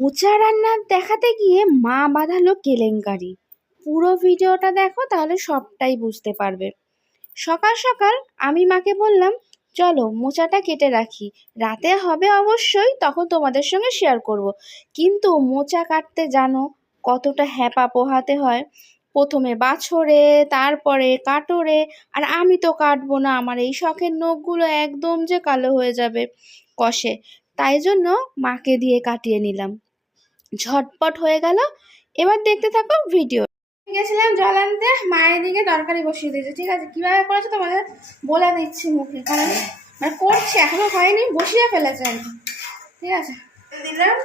মোচা রান্না দেখাতে গিয়ে মা বাঁধালো কেলেঙ্কারি। পুরো ভিডিওটা দেখো, তাহলে সবটাই বুঝতে পারবে। সকাল সকাল আমি মাকে বললাম, চলো মোচাটা কেটে রাখি, রাতে হবে অবশ্যই, তখন তোমাদের সঙ্গে শেয়ার করব। কিন্তু মোচা কাটতে জানো কতটা হ্যাপা পোহাতে হয়। প্রথমে বাছরে, তারপরে কাটরে, আর আমি তো কাটবো না, আমার এই শখের নখগুলো একদম যে কালো হয়ে যাবে কষে। তাই জন্য মাকে দিয়ে কাটিয়ে নিলাম, ঝটপট হয়ে গেল। এবার দেখতে থাকো ভিডিও। গেছিলাম জল আনতে, মায়ের দিকে তরকারি বসিয়ে দিয়েছে। ঠিক আছে, কিভাবে করেছে তোমাদের বলে দিচ্ছি মুখে, কারণ মানে করছে, এখনো হয়নি, বসিয়ে ফেলেছে আর কি। ঠিক আছে, দিলাম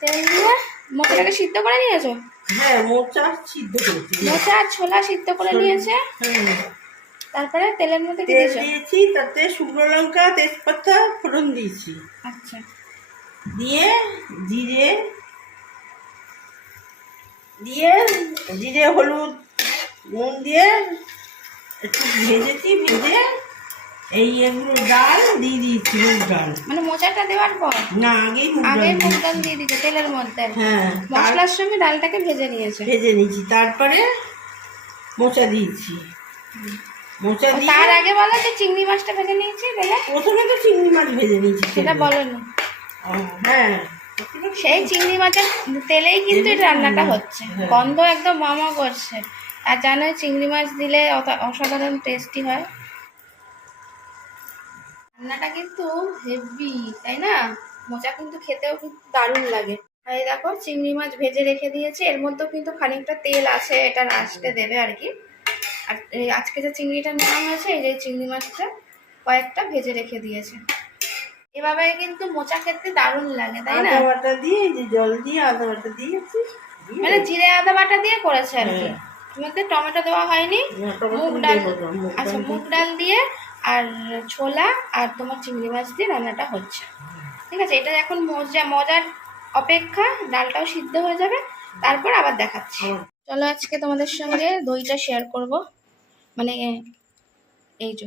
তেল দিয়ে। মোচাটাকে সিদ্ধ করে নিয়েছো? হ্যাঁ, মোচা সিদ্ধ করেছি। মোচা আর ছোলা সিদ্ধ করে নিয়েছে। তারপরে তেলের মধ্যে কি তেল দিয়েছো? দিয়েছি, তাতে শুকনো লঙ্কা, তেজপাতা ফোড়ন দিয়েছি। আচ্ছা, দিয়ে জিরে দিয়ে জিরে হলুদ নুন দিয়ে একটু ভেজেছি। ভেজে এই এগুলো ডাল দিয়ে দিয়েছি, মুগ ডাল। মানে মোচাটা দেওয়ার পর না, আগেই মুগ ডাল দিয়ে দিতে তেলের মধ্যে। হ্যাঁ, মশলার সঙ্গে ডালটাকে ভেজে নিয়েছে। ভেজে নিয়েছি, তারপরে মোচা দিয়েছি। মোচা দিয়ে তার আগে বলো যে চিংড়ি মাছটা ভেজে নিয়েছি তাহলে। প্রথমে তো চিংড়ি মাছ ভেজে নিয়েছি, সেটা বলোনি। হ্যাঁ, সেই চিংড়ি মাছের তেলেই কিন্তু এই রান্নাটা হচ্ছে। গন্ধ একদম মামা করছে। আর জানো চিংড়ি মাছ দিলে অসাধারণ টেস্টি হয়। রান্নাটা কিন্তু হেভি, তাই না? মোচা কিন্তু খেতেও কিন্তু দারুণ লাগে। এই দেখো চিংড়ি মাছ ভেজে রেখে দিয়েছি, এর মধ্যেও কিন্তু খানিকটা তেল আছে, এটা লাস্টে দেবে আর কি। আর আজকে যে চিংড়িটা নেওয়া হয়েছে, এই যে চিংড়ি মাছটা কয়েকটা ভেজে রেখে দিয়েছে। এভাবে কিন্তু মোচা খেতে দারুণ লাগে, তাই না? আদা বাটা দিয়ে, যে জল দিয়ে আদা বাটা দিয়েছি, মানে জিরে আদা বাটা দিয়ে করেছে আর কি। মধ্যে টমেটো দেওয়া হয়নি। মুগ ডাল, আচ্ছা মুগ ডাল দিয়ে আর ছোলা আর তোমার চিংড়ি মাছ দিয়ে রান্নাটা হচ্ছে। ঠিক আছে, এটা এখন মজার অপেক্ষা। ডালটাও সিদ্ধ হয়ে যাবে, তারপর আবার দেখাচ্ছি। চলো আজকে তোমাদের সঙ্গে দইটা শেয়ার করব। মানে এই যে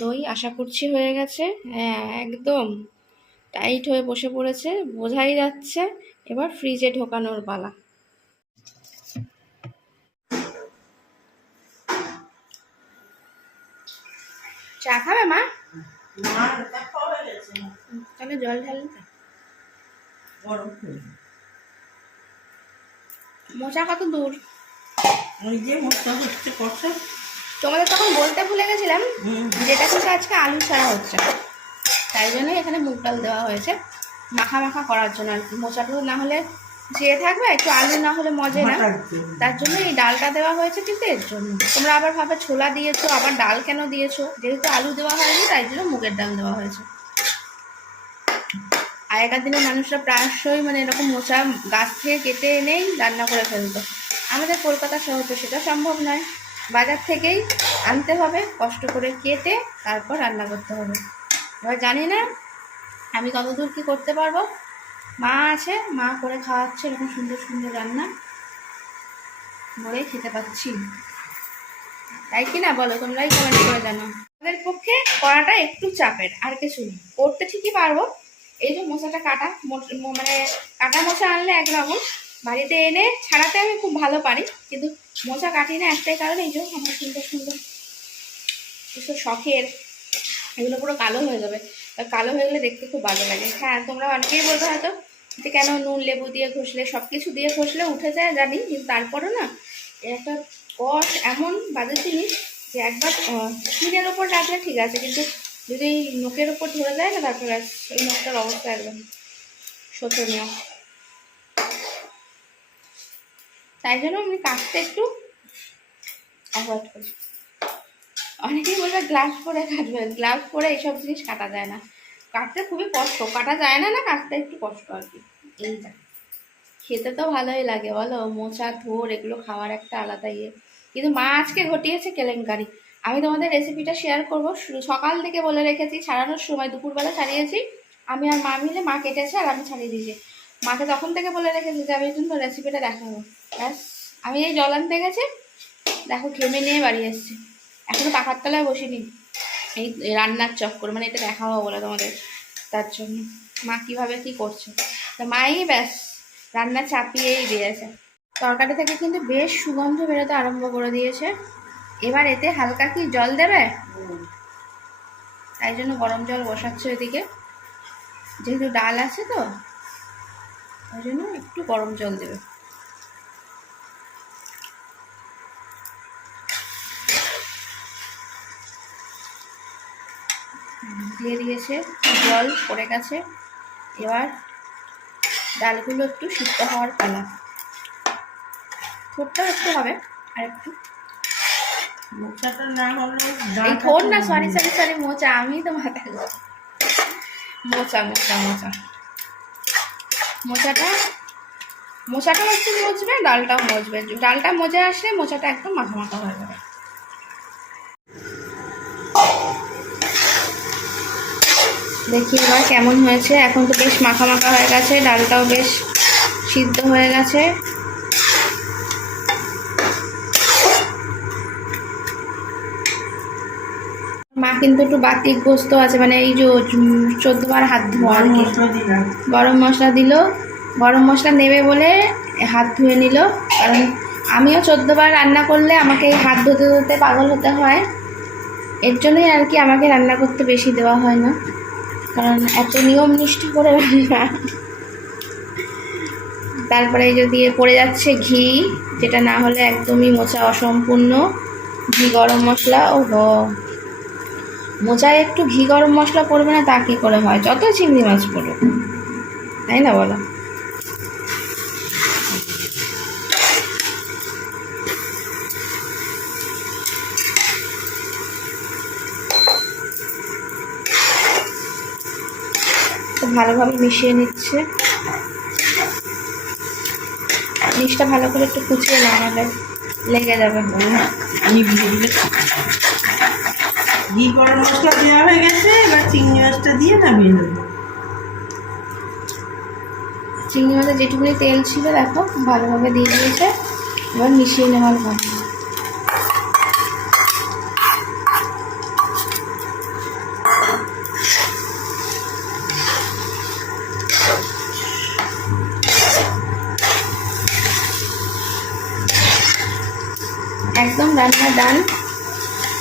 দই আশা করছি হয়ে গেছে। হ্যাঁ, একদম টাইট হয়ে বসে পড়েছে, বোঝাই যাচ্ছে। এবার ফ্রিজে ঢোকানোর পালা। চা খাবে মা? তাহলে জল ঢালি। মোচা কত দূর? ওই যে মোচা হচ্ছে কষা। তোমাদের তখন বলতে ভুলে গেছিলাম, যেটা কিন্তু আজকে আলু ছাড়া হচ্ছে, তাই জন্যই এখানে মুগ ডাল দেওয়া হয়েছে মাখা মাখা করার জন্য আর কি। মোচাটা না হলে চেয়ে থাকবে, একটু আলু না হলে মজে না, তার জন্য এই ডালটা দেওয়া হয়েছে। কিন্তু এর জন্য তোমরা আবার ভাবে ছোলা দিয়েছো, আবার ডাল কেন দিয়েছো? যেহেতু আলু দেওয়া হয়নি, তাই জন্য মুগের ডাল দেওয়া হয়েছে। আগেকার দিনের মানুষরা প্রায়শই মানে এরকম মোচা গাছ থেকে কেটে এনেই রান্না করে ফেলতো। আমাদের কলকাতা শহর তো সেটা সম্ভব নয়, বাজার থেকেই আনতে হবে, কষ্ট করে কেটে তারপর রান্না করতে হবে। এবার জানি না আমি কতদূর কী করতে পারবো। মা আছে, মা করে খাওয়াচ্ছে এরকম সুন্দর সুন্দর রান্না, বলেই খেতে পাচ্ছি, তাই কি না বলো? তোমরাই কমেন্ট করে জানো। আমাদের পক্ষে করাটা একটু চাপের, আর কিছু নেই, করতে ঠিকই পারবো। এই যে মোচাটা কাটা, মানে কাটা মোচা আনলে একরকম, বাড়িতে এনে ছাড়াতে আমি খুব ভালো পারি, কিন্তু মোচা কাটি না একটাই কারণে, এই যে আমার সুন্দর সুন্দর কিছু শখের এগুলো পুরো কালো হয়ে যাবে। কালো হয়ে গেলে দেখতে খুব ভালো লাগে। হ্যাঁ, তোমরা অনেকেই বলবে হয়তো যে কেন নুন লেবু দিয়ে ঘষলে, সব কিছু দিয়ে ঘষলে উঠে যায় জানি, কিন্তু তারপরও না একটা কষ এমন বাজে জিনিস যে একবার স্কিনের ওপর রাখলে ঠিক আছে, কিন্তু যদি নখের ওপর ধরে যায় না, তারপরে ওই নখটার অবস্থা একদম শোচনীয়। তাই জন্য আমি কাটতে একটু অ্যাভয়েড করি। অনেকেই বলবে গ্লাভস পরে কাটবে, গ্লাভস পরে এইসব জিনিস কাটা যায় না। কাটতে খুবই কষ্ট, কাটা যায় না, না কাটতে একটু কষ্ট আর কি। এই যা খেতে তো ভালোই লাগে বলো, মোচা থোর এগুলো খাওয়ার একটা আলাদা ইয়ে। কিন্তু মা আজকে ঘটিয়েছে কেলেঙ্কারি। আমি তোমাদের রেসিপিটা শেয়ার করবো। সকাল থেকে বলে রেখেছি, ছাড়ানোর সময় দুপুরবেলা ছাড়িয়েছি আমি আর মা মিলে। মা কেটেছে আর আমি ছাড়িয়ে দিয়েছি। মাকে তখন থেকে বলে রেখেছি যে আমি কিন্তু রেসিপিটা দেখাবো। ব্যাস, আমি এই জল আনতে গেছি, দেখো ঘেমে নিয়ে বাড়ি এসছি। এখনো পাখার তলায় বসিনি, এই রান্নার চক্কর, মানে এটা দেখাবো বলে তোমাদের, তার জন্য। মা কীভাবে কী করছে তো মাই ব্যাস রান্না চাপিয়েই দিয়েছে। তরকারি থেকে কিন্তু বেশ সুগন্ধ বেরোতে আরম্ভ করে দিয়েছে। এবার এতে হালকা কি জল দেবে, তাই জন্য গরম জল বসাচ্ছে ওইদিকে, যেহেতু ডাল আছে তো ওই জন্য একটু গরম জল দেবে। দিয়ে দিয়েছে, জল পড়ে গেছে। এবার ডালগুলো একটু সিদ্ধ হওয়ার পালা। থোড়টাও একটু হবে, আর একটু মোচাটা না হলো এই থোড় না, সরি সরি সরি, মোচা, আমি তো মাথায় মোচা মোচা মোচা মোচাটা মোচাটাও একটু মজবে, ডালটাও মজবে। ডালটা মজে আসলে মোচাটা একদম মাখা মাখা হয়ে যাবে। দেখি এবার কেমন হয়েছে। এখন তো বেশ মাখা মাখা হয়ে গেছে, ডালটাও বেশ সিদ্ধ হয়ে গেছে। মা কিন্তু একটু বাতিগ্রস্ত আছে, মানে এই যে 14 বার হাত ধোয়া আর কি। গরম মশলা দিল, গরম মশলা নেবে বলে হাত ধুয়ে নিল। কারণ আমিও 14 বার রান্না করলে আমাকে এই হাত ধুতে ধুতে পাগল হতে হয়। এর জন্যই আর কি আমাকে রান্না করতে বেশি দেওয়া হয় না, কারণ এত নিয়ম নিষ্ঠ করে রান্না। তারপরে এই যে দিয়ে পড়ে যাচ্ছে ঘি, যেটা না হলে একদমই মোচা অসম্পূর্ণ। ঘি, গরম মশলা, ও হো, মোচায় একটু ঘি গরম মশলা পড়বে না তা কী করে হয়? যত চিংড়ি মাছ পড়ুক, তাই না বলো? তো ভালোভাবে মিশিয়ে নিচ্ছে। জিনিসটা ভালো করে একটু কুচিয়ে না, নাহলে লেগে যাবে। ঘি গরম মশলা দেওয়া হয়ে গেছে, এবার চিংড়ি মাছটা দিয়ে নামিয়ে নেব। চিংড়ি মাছের যেটুকুনি তেল ছিল দেখো ভালোভাবে দিয়ে দিয়েছে। এবার মিশিয়ে নেওয়ার পর একদম রান্না ডান।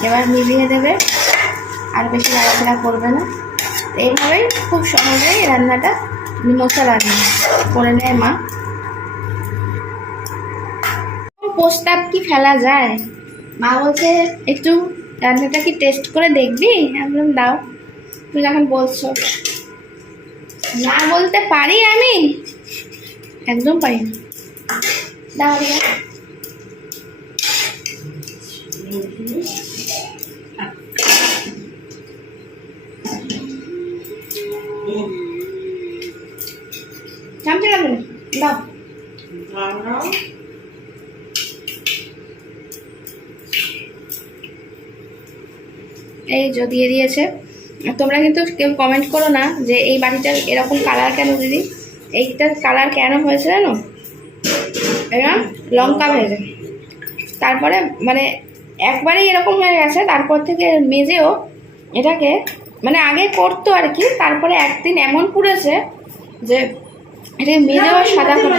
এবার মিলিয়ে দেবে, আর বেশি নাড়াচাড়া করবে না। এইভাবেই খুব সহজেই রান্নাটা মোচা রান্না করে নেয় মা। প্রস্তাব কি ফেলা যায়? মা বলছে একটু রান্নাটা কি টেস্ট করে দেখবি? আমি বললাম দাও, তুমি যখন বলছো। না বলতে পারি আমি? একদম পারি না। দাও রিয়া। চামচা লাগবে না, দাও। এই যে দিয়ে দিয়েছে। তোমরা কিন্তু কেউ কমেন্ট করো না যে এই বাটিটার এরকম কালার কেন দিদি। এইটার কালার কেন হয়েছে জানো? এরা লঙ্কা ভেজে তারপরে মানে একবারেই এরকম হয়ে গেছে। তারপর থেকে মেজেও এটাকে মানে আগে করতো আর কি, তারপরে একদিন এমন পুড়েছে যে এটা মেজেও সাদা করা,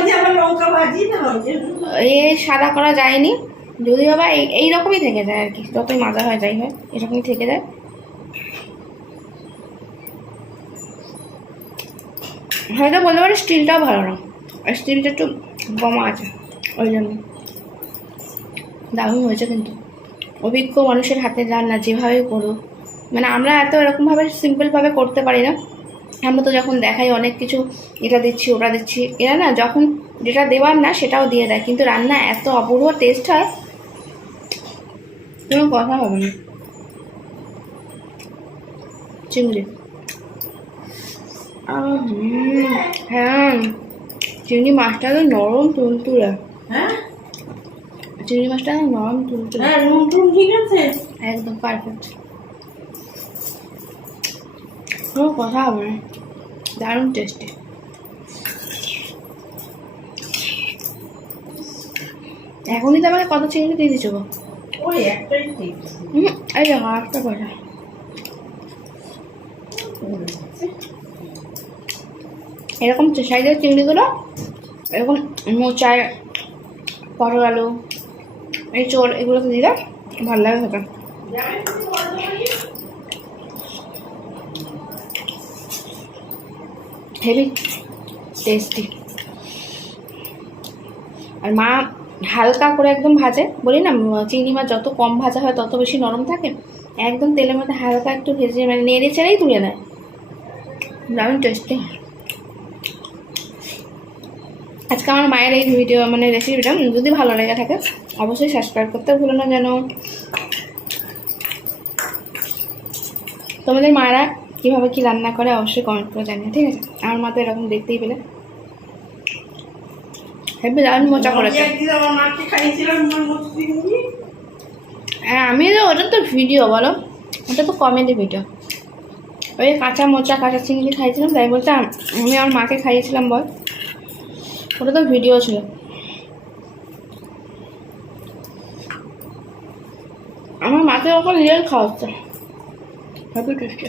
এই সাদা করা যায়নি। যদিও বা এইরকমই থেকে যায় আর কি, যতই মাজা হয় যাই হয় এরকমই থেকে যায়। হয়তো বলতে পারি স্টিলটাও ভালো না, স্টিলটা একটু বোমা আছে ওই জন্য। দারুণ হয়েছে কিন্তু। অভিজ্ঞ মানুষের হাতে রান্না যেভাবেই করুক, মানে আমরা এত এরকমভাবে সিম্পলভাবে করতে পারি না। আমরা তো যখন দেখাই অনেক কিছু, এটা দিচ্ছি ওটা দিচ্ছি, এরা না যখন যেটা দেওয়ার না সেটাও দিয়ে দেয়, কিন্তু রান্না এত অপূর্ব টেস্ট হয় কোনো কথা হবে না। চিংড়ি, হ্যাঁ চিংড়ি মাছটা তো নরম তুলতুলে। হ্যাঁ চিংড়ি মাছটা নরম তুলতুলে, ঠিক আছে, একদম পারফেক্ট, কোনো কথা হবে না। দারুণ টেস্টি। এখনই তো আমাকে কত চিংড়ি দিয়ে দিচ্ছ গো। ওই একটাই ঠিক। এই দেখো একটা কথা, এরকম সাইজের চিংড়িগুলো এরকম মোচায় পটল আলু এই চোর এগুলোতে দিলে ভালো লাগে খেতে। Heavy tasty. আর মা হালকা করে একদম ভাজে, বলি না চিংড়ি মাছ যত কম ভাজা হয় তত বেশি নরম থাকে, একদম তেলের মধ্যে হালকা একটু ভেজে মানে নেড়ে চেড়েই তুলে নেয়, দারুণ টেস্টি। আজকে আমার মায়ের এই ভিডিও মানে রেসিপিটা যদি ভালো লেগে থাকে অবশ্যই সাবস্ক্রাইব করতে ভুলো না যেন। তোমাদের মায়েরা কীভাবে কী রান্না করে অবশ্যই কমেন্ট করে জানিয়ে, ঠিক আছে? আমার মা তো এরকম দেখতেই পেলে হেবি দারুণ মোচা করেছে। হ্যাঁ আমি তো ওটা তো ভিডিও বলো, ওটা তো কমেডি ভিডিও। ওই কাঁচা মোচা কাঁচা চিংড়ি খাইছিলাম তাই বলতে আমি আমার মাকে খাইয়েছিলাম বল, ওটা তো ভিডিও ছিল। আমার মাকে ওখানে রিয়েল খাওয়াচ্ছে, হ্যাপি টেস্টি।